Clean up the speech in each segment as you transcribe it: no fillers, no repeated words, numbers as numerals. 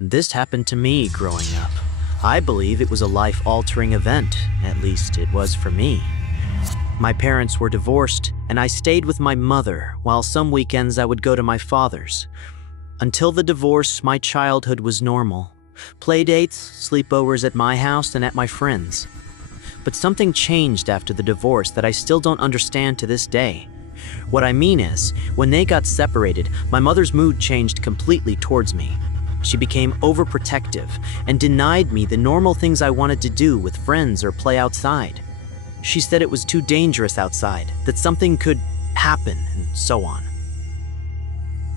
This happened to me growing up. I believe it was a life-altering event, at least it was for me. My parents were divorced, and I stayed with my mother, while some weekends I would go to my father's. Until the divorce, my childhood was normal. Playdates, sleepovers at my house and at my friends'. But something changed after the divorce that I still don't understand to this day. What I mean is, when they got separated, my mother's mood changed completely towards me. She became overprotective and denied me the normal things I wanted to do with friends or play outside. She said it was too dangerous outside, that something could happen, and so on.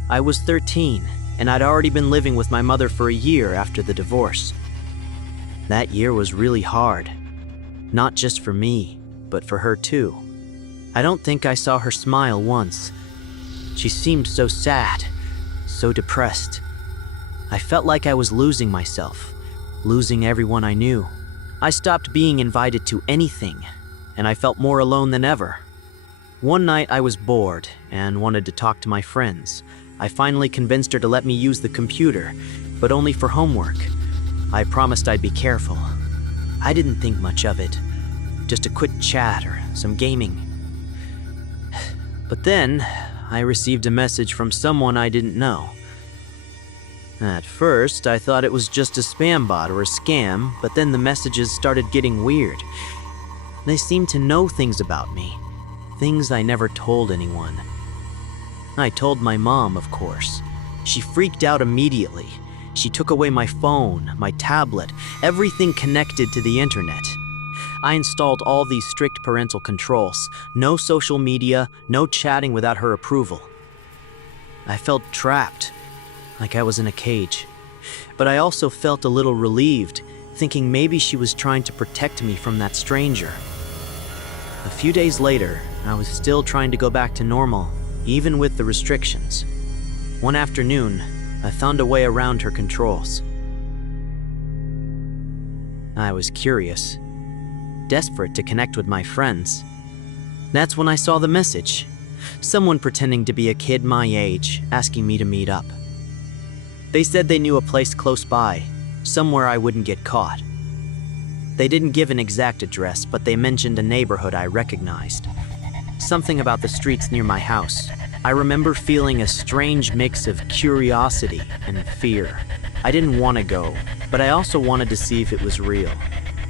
I was 13, and I'd already been living with my mother for a year after the divorce. That year was really hard. Not just for me, but for her too. I don't think I saw her smile once. She seemed so sad, so depressed. I felt like I was losing myself, losing everyone I knew. I stopped being invited to anything, and I felt more alone than ever. One night I was bored and wanted to talk to my friends. I finally convinced her to let me use the computer, but only for homework. I promised I'd be careful. I didn't think much of it, just a quick chat or some gaming. But then, I received a message from someone I didn't know. At first, I thought it was just a spam bot or a scam, but then the messages started getting weird. They seemed to know things about me, things I never told anyone. I told my mom, of course. She freaked out immediately. She took away my phone, my tablet, everything connected to the internet. I installed all these strict parental controls, no social media, no chatting without her approval. I felt trapped, like I was in a cage. But I also felt a little relieved, thinking maybe she was trying to protect me from that stranger. A few days later, I was still trying to go back to normal, even with the restrictions. One afternoon, I found a way around her controls. I was curious, desperate to connect with my friends. That's when I saw the message. Someone pretending to be a kid my age, asking me to meet up. They said they knew a place close by, somewhere I wouldn't get caught. They didn't give an exact address, but they mentioned a neighborhood I recognized. Something about the streets near my house. I remember feeling a strange mix of curiosity and fear. I didn't want to go, but I also wanted to see if it was real.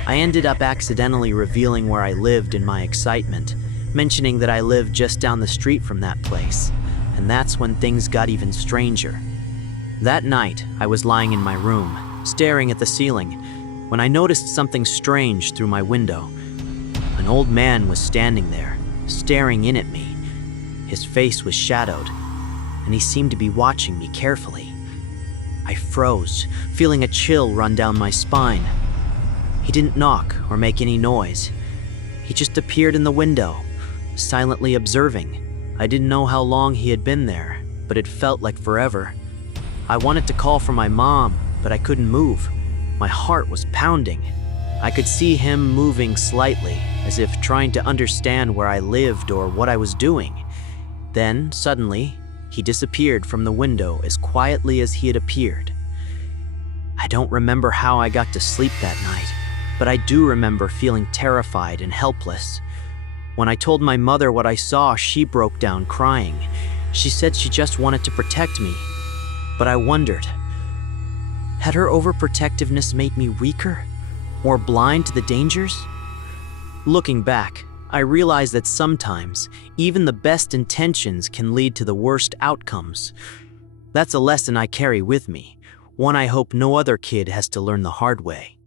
I ended up accidentally revealing where I lived in my excitement, mentioning that I lived just down the street from that place. And that's when things got even stranger. That night, I was lying in my room, staring at the ceiling, when I noticed something strange through my window. An old man was standing there, staring in at me. His face was shadowed, and he seemed to be watching me carefully. I froze, feeling a chill run down my spine. He didn't knock or make any noise. He just appeared in the window, silently observing. I didn't know how long he had been there, but it felt like forever. I wanted to call for my mom, but I couldn't move. My heart was pounding. I could see him moving slightly, as if trying to understand where I lived or what I was doing. Then, suddenly, he disappeared from the window as quietly as he had appeared. I don't remember how I got to sleep that night, but I do remember feeling terrified and helpless. When I told my mother what I saw, she broke down crying. She said she just wanted to protect me. But I wondered, had her overprotectiveness made me weaker, more blind to the dangers? Looking back, I realized that sometimes, even the best intentions can lead to the worst outcomes. That's a lesson I carry with me, one I hope no other kid has to learn the hard way.